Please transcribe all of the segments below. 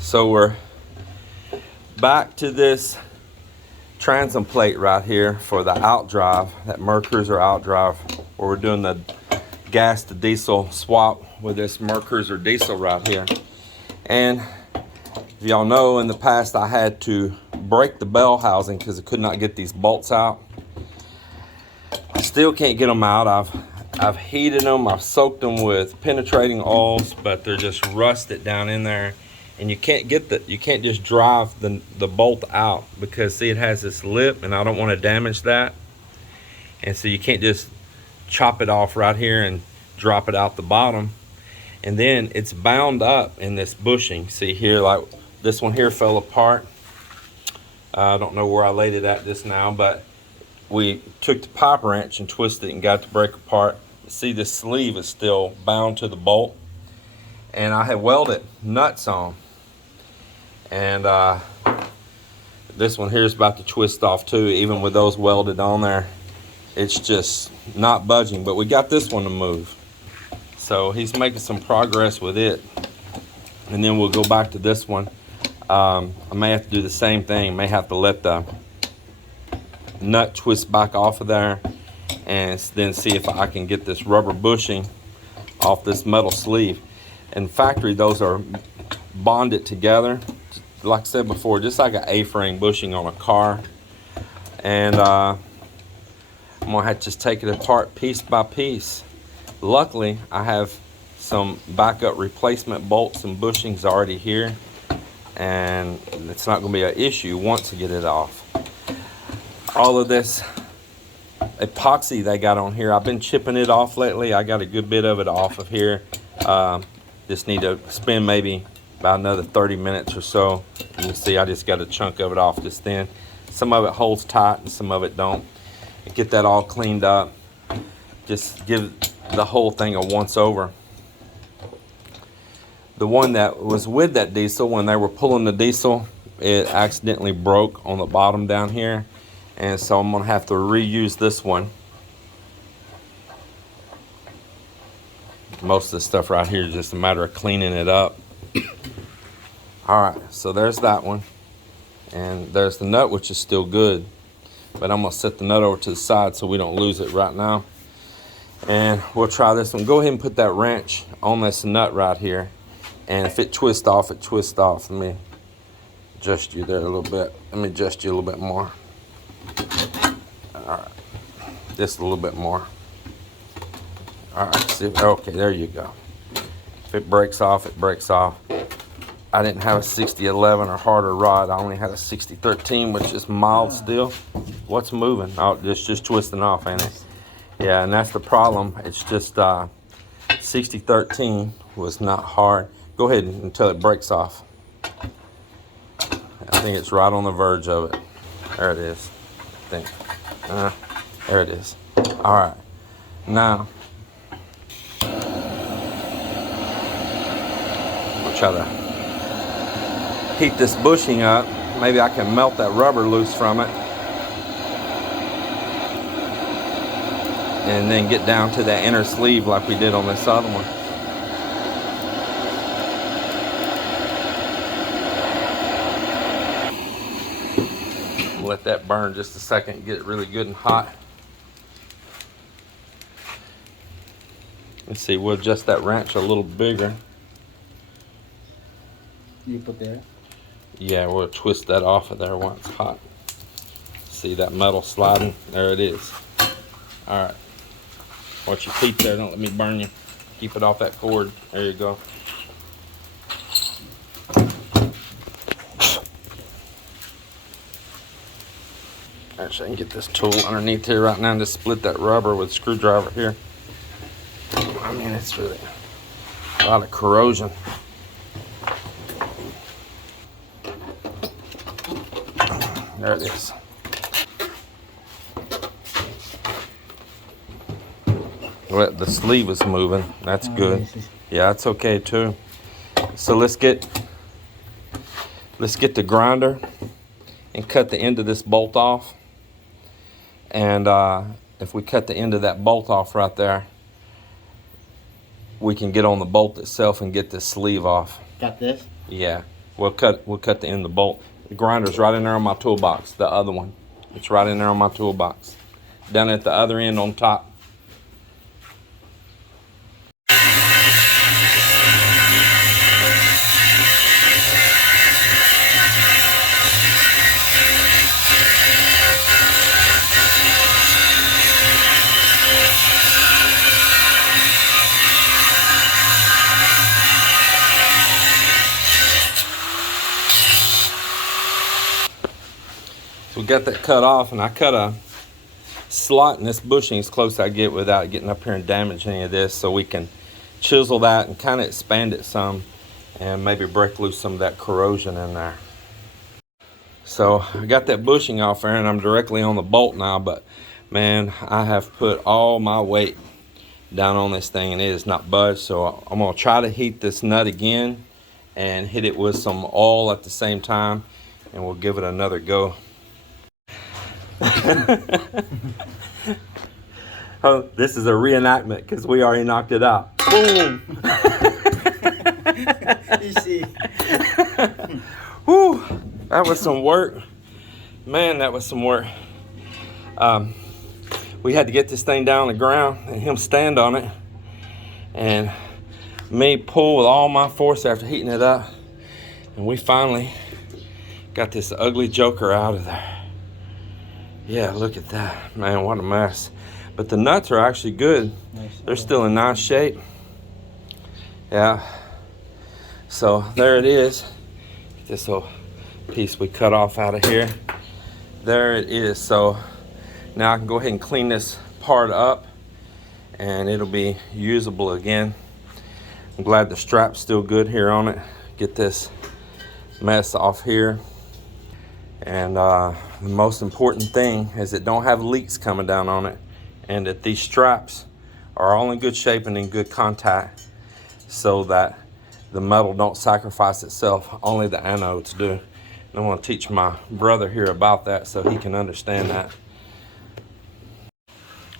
So we're back to this transom plate right here for the Outdrive, that Mercruiser Outdrive, where we're doing the gas to diesel swap with this Mercruiser diesel right here. And if y'all know, in the past I had to break the bell housing because I could not get these bolts out. I still can't get them out. I've heated them, I've soaked them with penetrating oils, but they're just rusted down in there. And you can't just drive the bolt out because see, it has this lip and I don't want to damage that. And so you can't just chop it off right here and drop it out the bottom. And then it's bound up in this bushing. See here, like this one here fell apart. I don't know where I laid it at just now, but we took the pipe wrench and twisted it and got it to break apart. See, the sleeve is still bound to the bolt. And I have welded nuts on. And this one here is about to twist off too. Even with those welded on there, it's just not budging. But we got this one to move. So he's making some progress with it. And then we'll go back to this one. I may have to do the same thing. May have to let the nut twist back off of there. And then see if I can get this rubber bushing off this metal sleeve. In factory, those are bonded together, like I said before, just like an A-frame bushing on a car. And I'm gonna have to just take it apart piece by piece. Luckily, I have some backup replacement bolts and bushings already here, and it's not gonna be an issue once I get it off. All of this epoxy they got on here, I've been chipping it off lately. I got a good bit of it off of here. Just need to spend maybe about another 30 minutes or so. You can see I just got a chunk of it off just then. Some of it holds tight and some of it don't. Get that all cleaned up. Just give the whole thing a once over. The one that was with that diesel, when they were pulling the diesel, it accidentally broke on the bottom down here. And so I'm gonna have to reuse this one. Most of the stuff right here is just a matter of cleaning it up. All right, so there's that one. And there's the nut, which is still good. But I'm gonna set the nut over to the side so we don't lose it right now. And we'll try this one. Go ahead and put that wrench on this nut right here. And if it twists off, it twists off. Let me adjust you there a little bit. Let me adjust you a little bit more. All right, just a little bit more. All right, see, okay, there you go. If it breaks off, it breaks off. I didn't have a 6011 or harder rod. I only had a 6013, which is mild still. What's moving? Oh, it's just twisting off, ain't it? Yeah, and that's the problem. It's just 6013 was not hard. Go ahead until it breaks off. I think it's right on the verge of it. There it is. I think. There it is. All right. Now, we'll try to heat this bushing up. Maybe I can melt that rubber loose from it. And then get down to that inner sleeve like we did on this other one. Let that burn just a second, get it really good and hot. Let's see, we'll adjust that wrench a little bigger. You put there? Yeah, we'll twist that off of there once it's hot. See that metal sliding? There it is. All right. Watch your feet there, don't let me burn you. Keep it off that cord. There you go. Actually, I can get this tool underneath here right now and just split that rubber with a screwdriver here. I mean, it's really a lot of corrosion. There it is. Well, the sleeve is moving. That's good. Yeah, that's okay too. So let's get the grinder and cut the end of this bolt off. And if we cut the end of that bolt off right there, we can get on the bolt itself and get this sleeve off. Got this? Yeah. We'll cut the end of the bolt. The grinder's right in there on my toolbox, the other one. It's right in there on my toolbox. Down at the other end on top. So we got that cut off, and I cut a slot in this bushing as close as I get without getting up here and damage any of this, so we can chisel that and kind of expand it some and maybe break loose some of that corrosion in there. So I got that bushing off there, and I'm directly on the bolt now, but man, I have put all my weight down on this thing and it is not budged. So I'm gonna try to heat this nut again and hit it with some oil at the same time, and we'll give it another go. Oh, this is a reenactment because we already knocked it out. Boom! You see. Whew, that was some work. Man, that was some work. We had to get this thing down on the ground and him stand on it, and me pull with all my force after heating it up, and we finally got this ugly joker out of there. Yeah, look at that. Man, what a mess. But the nuts are actually good. They're still in nice shape. Yeah. So there it is. This little piece we cut off out of here. There it is. So now I can go ahead and clean this part up and it'll be usable again. I'm glad the strap's still good here on it. Get this mess off here. And the most important thing is it don't have leaks coming down on it, and that these straps are all in good shape and in good contact, so that the metal don't sacrifice itself, only the anodes do. And I want to teach my brother here about that so he can understand that.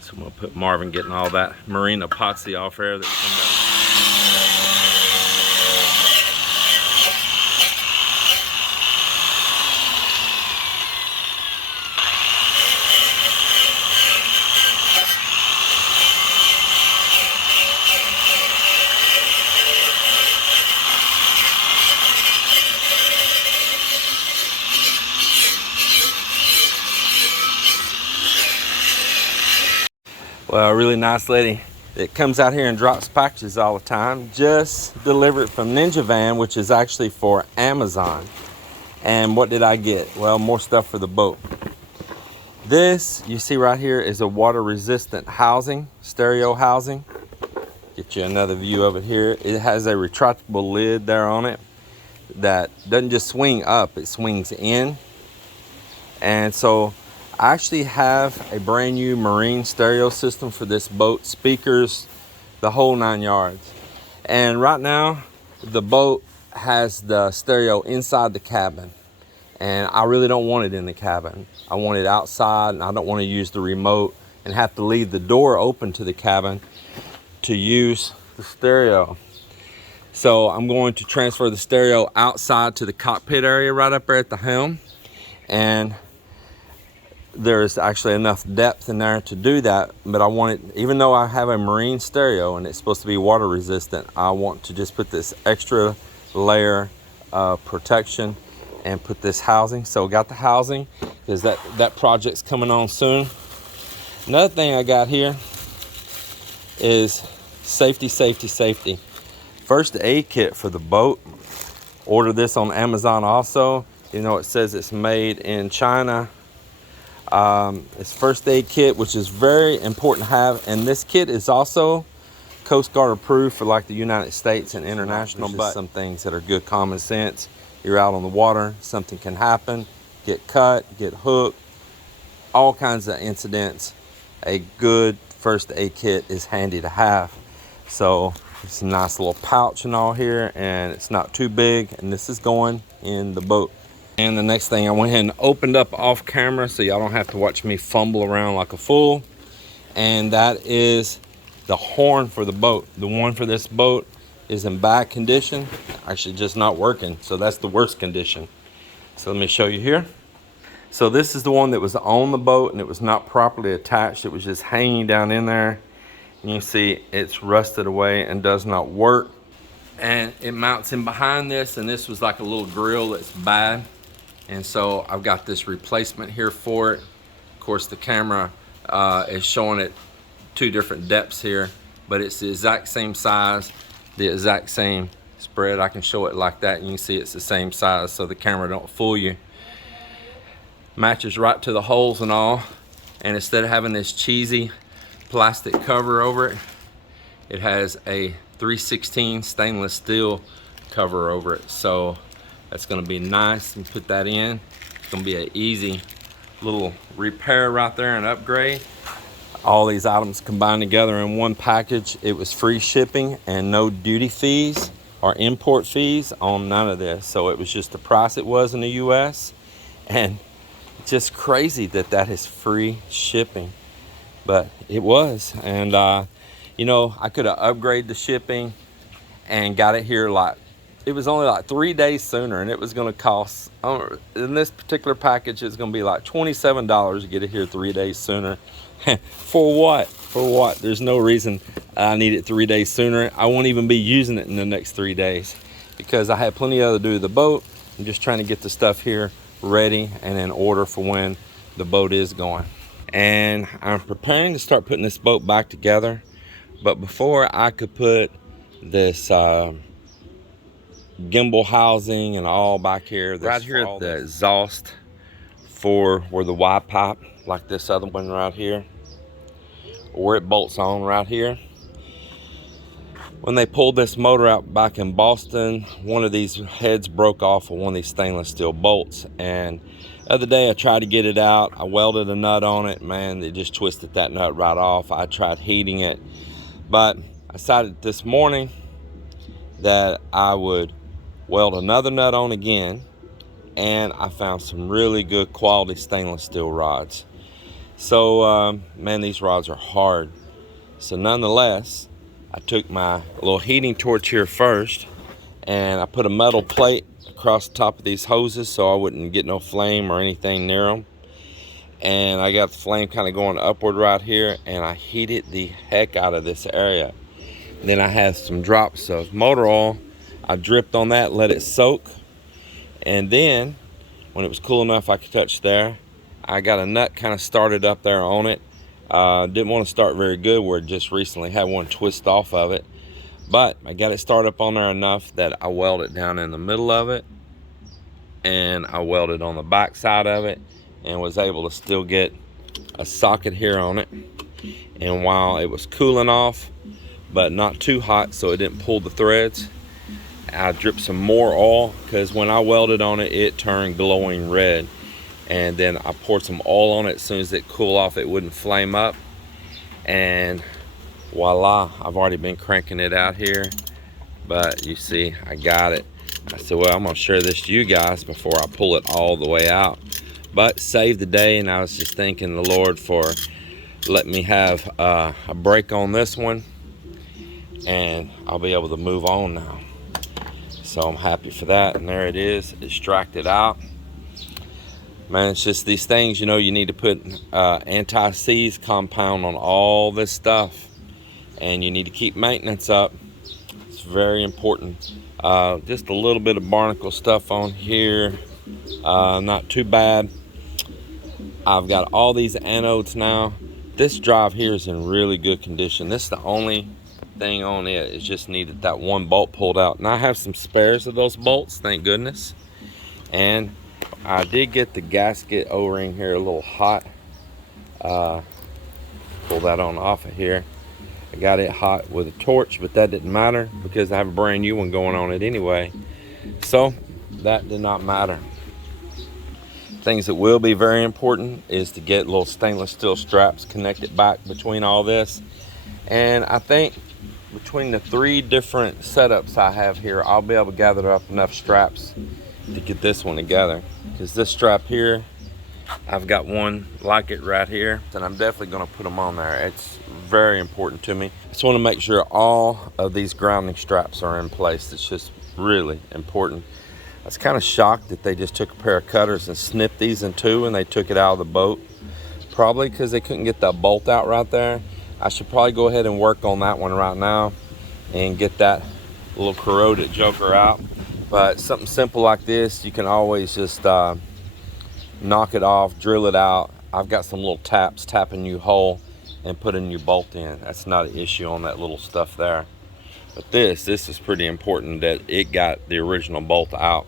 So I'm going to put Marvin getting all that marine epoxy off there that's come down. Well, a really nice lady that comes out here and drops packages all the time just delivered from Ninja Van, which is actually for Amazon. And what did I get? Well, more stuff for the boat. This you see right here is a water resistant housing, stereo housing. Get you another view of it here. It has a retractable lid there on it that doesn't just swing up, it swings in. And so I actually have a brand new marine stereo system for this boat, speakers, the whole 9 yards. And right now, the boat has the stereo inside the cabin. And I really don't want it in the cabin. I want it outside, and I don't want to use the remote and have to leave the door open to the cabin to use the stereo. So I'm going to transfer the stereo outside to the cockpit area right up there at the helm. And there's actually enough depth in there to do that, but I want it, even though I have a marine stereo and it's supposed to be water resistant, I want to just put this extra layer of protection and put this housing. So got the housing because that project's coming on soon. Another thing I got here is safety. First aid kit for the boat. Ordered this on Amazon also. You know, it says it's made in China. It's first aid kit, which is very important to have, and this kit is also Coast Guard approved for like the United States and international, but some things that are good common sense. You're out on the water, something can happen, get cut, get hooked, all kinds of incidents. A good first aid kit is handy to have. So it's a nice little pouch and all here, and it's not too big, and this is going in the boat. And the next thing, I went ahead and opened up off camera so y'all don't have to watch me fumble around like a fool. And that is the horn for the boat. The one for this boat is in bad condition. actually just not working. So that's the worst condition. So let me show you here. So this is the one that was on the boat and it was not properly attached. It was just hanging down in there. And you see it's rusted away and does not work. And it mounts in behind this, and this was like a little grill that's bad. And so I've got this replacement here for it. Of course, the camera is showing it 2 different depths here, but it's the exact same size, the exact same spread. I can show it like that and you can see it's the same size, so the camera don't fool you. Matches right to the holes and all. And instead of having this cheesy plastic cover over it, it has a 3/16 stainless steel cover over it. So that's gonna be nice and put that in. It's gonna be an easy little repair right there and upgrade. All these items combined together in one package. It was free shipping and no duty fees or import fees on none of this. So it was just the price it was in the US. And just crazy that that is free shipping, but it was. And you know, I could have upgraded the shipping and got it here like, it was only like 3 days sooner, and it was going to cost, in this particular package, it's going to be like $27 to get it here 3 days sooner. For what? For what? There's no reason I need it 3 days sooner. I won't even be using it in the next 3 days because I had plenty other to do with the boat. I'm just trying to get the stuff here ready and in order for when the boat is going. And I'm preparing to start putting this boat back together. But before I could put this gimbal housing and all back here, right here at the exhaust for where the Y pipe, like this other one right here, where it bolts on right here. When they pulled this motor out back in Boston, one of these heads broke off of one of these stainless steel bolts. And the other day I tried to get it out. I welded a nut on it. Man, it just twisted that nut right off. I tried heating it. But I decided this morning that I would weld another nut on again, and I found some really good quality stainless steel rods. So, man, these rods are hard. So nonetheless, I took my little heating torch here first, and I put a metal plate across the top of these hoses so I wouldn't get no flame or anything near them. And I got the flame kind of going upward right here, and I heated the heck out of this area. Then I had some drops of motor oil. I dripped on that, let it soak, and then when it was cool enough I could touch there, I got a nut kind of started up there on it. Didn't want to start very good where it just recently had one twist off of it, but I got it started up on there enough that I welded down in the middle of it, and I welded on the back side of it, and was able to still get a socket here on it. And while it was cooling off but not too hot so it didn't pull the threads, I dripped some more oil because when I welded on it, it turned glowing red. And then I poured some oil on it. As soon as it cooled off, it wouldn't flame up. And voila, I've already been cranking it out here. But you see, I got it. I said, well, I'm gonna share this to you guys before I pull it all the way out. But saved the day, and I was just thanking the Lord for letting me have a break on this one, and I'll be able to move on now. So I'm happy for that. And there it is, extracted out. Man, it's just these things, you know, you need to put anti-seize compound on all this stuff, and you need to keep maintenance up. It's very important. Just a little bit of barnacle stuff on here, not too bad. I've got all these anodes now. This drive here is in really good condition. This is the only thing on it. It just needed that one bolt pulled out, and I have some spares of those bolts, thank goodness. And I did get the gasket O-ring here a little hot. Pull that on off of here. I got it hot with a torch, but that didn't matter because I have a brand new one going on it anyway. So that did not matter. Things that will be very important is to get little stainless steel straps connected back between all this. And I think between the 3 different setups I have here, I'll be able to gather up enough straps to get this one together. Because this strap here, I've got one like it right here, and I'm definitely going to put them on there. It's very important to me. Just want to make sure all of these grounding straps are in place. It's just really important. I was kind of shocked that they just took a pair of cutters and snipped these in two and they took it out of the boat. Probably because they couldn't get that bolt out right there. I should probably go ahead and work on that one right now and get that little corroded joker out. But something simple like this, you can always just knock it off, drill it out. I've got some little taps, tap a new hole and put a new bolt in. That's not an issue on that little stuff there. But this is pretty important that it got the original bolt out.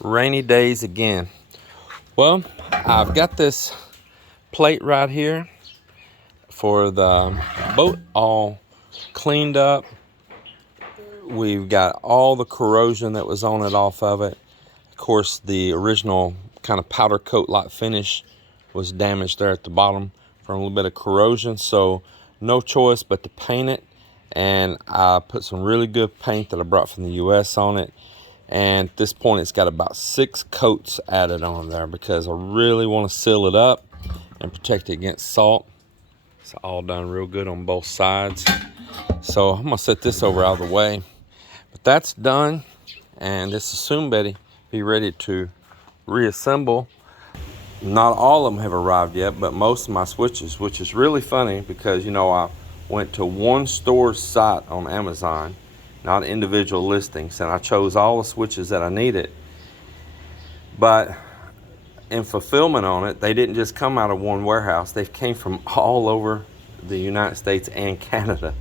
Rainy days again. Well, I've got this plate right here for the boat all cleaned up. We've got all the corrosion that was on it off of it. Of course, the original kind of powder coat like finish was damaged there at the bottom from a little bit of corrosion, so no choice but to paint it. And I put some really good paint that I brought from the US on it, and at this point it's got about 6 coats added on there because I really want to seal it up and protect it against salt. It's all done real good on both sides, so I'm gonna set this over out of the way. But that's done, and this will soon be ready to reassemble. Not all of them have arrived yet, but most of my switches, which is really funny because, you know, I went to one store site on Amazon, not individual listings, and I chose all the switches that I needed. But in fulfillment on it, they didn't just come out of one warehouse. They came from all over the United States and Canada.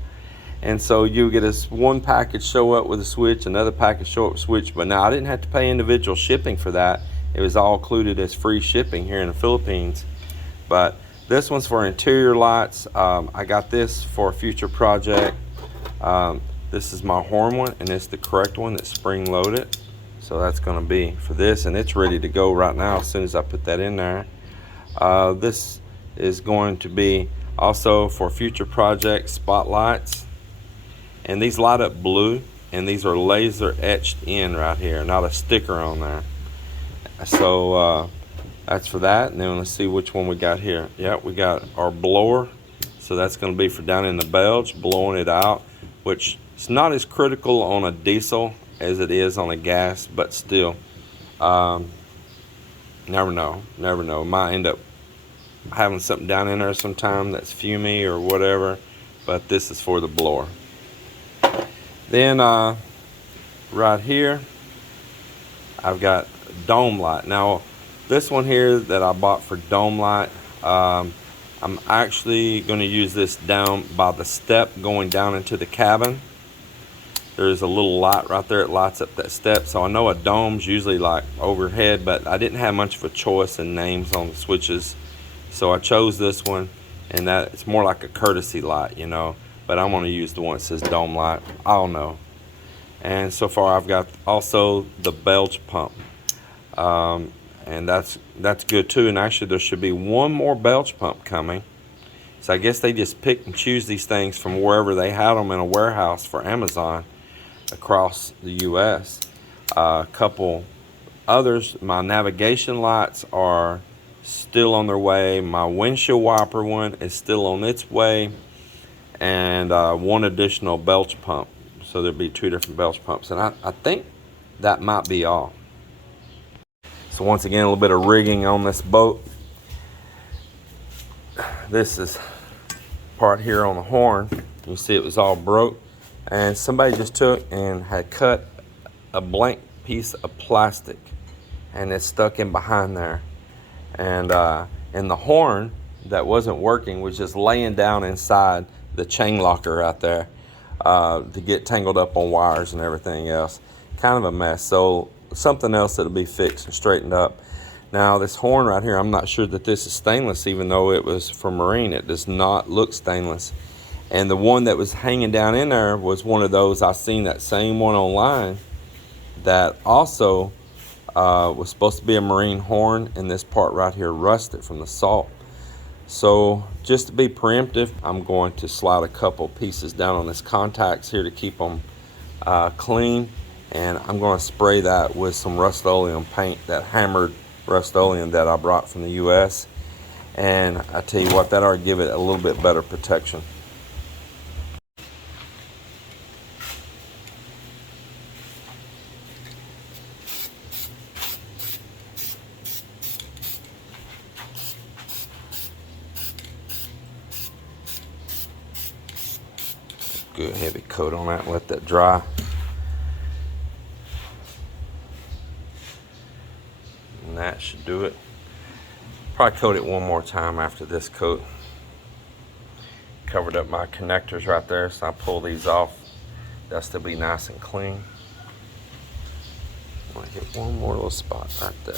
And so you get this one package show up with a switch, another package show up with a switch, but now I didn't have to pay individual shipping for that. It was all included as free shipping here in the Philippines. But this one's for interior lights. I got this for a future project. This is my horn one, and it's the correct one that's spring loaded. So that's gonna be for this, and it's ready to go right now as soon as I put that in there. This is going to be also for future project spotlights. And these light up blue, and these are laser etched in right here, not a sticker on there. So that's for that. And then let's see which one we got here. Yeah, we got our blower. So that's going to be for down in the bilge, blowing it out, which is not as critical on a diesel as it is on a gas, but still, never know. Might end up having something down in there sometime that's fumey or whatever, but this is for the blower. Then right here, I've got dome light. Now this one here that I bought for dome light, I'm actually going to use this down by the step going down into the cabin. There's a little light right there that lights up that step. So I know a dome's usually like overhead, but I didn't have much of a choice in names on the switches, so I chose this one, and that it's more like a courtesy light, you know, but I'm going to use the one that says dome light. I don't know. And so far I've got also the bilge pump, and that's good too. And actually there should be one more bilge pump coming. So I guess they just pick and choose these things from wherever they had them in a warehouse for Amazon across the US. A couple others, my navigation lights are still on their way. My windshield wiper one is still on its way, and one additional bilge pump. So there'll be 2 different bilge pumps, and I think that might be all. So once again, a little bit of rigging on this boat. This is part here on the horn. You see it was all broke, and somebody just took and had cut a blank piece of plastic, and it's stuck in behind there. And the horn that wasn't working was just laying down inside the chain locker out there to get tangled up on wires and everything else. Kind of a mess. So something else that'll be fixed and straightened up. Now this horn right here, I'm not sure that this is stainless, even though it was for marine. It does not look stainless. And the one that was hanging down in there was one of those, I seen that same one online that also was supposed to be a marine horn, and this part right here rusted from the salt. So just to be preemptive, I'm going to slide a couple pieces down on this contacts here to keep them clean, and I'm going to spray that with some Rust-Oleum paint, that hammered Rust-Oleum that I brought from the US. And I tell you what, that ought to give it a little bit better protection. Good heavy coat on that and let that dry. And that should do it. Probably coat it one more time after this coat. Covered up my connectors right there, so I pull these off. They'll still be nice and clean. I'm gonna hit one more little spot right there.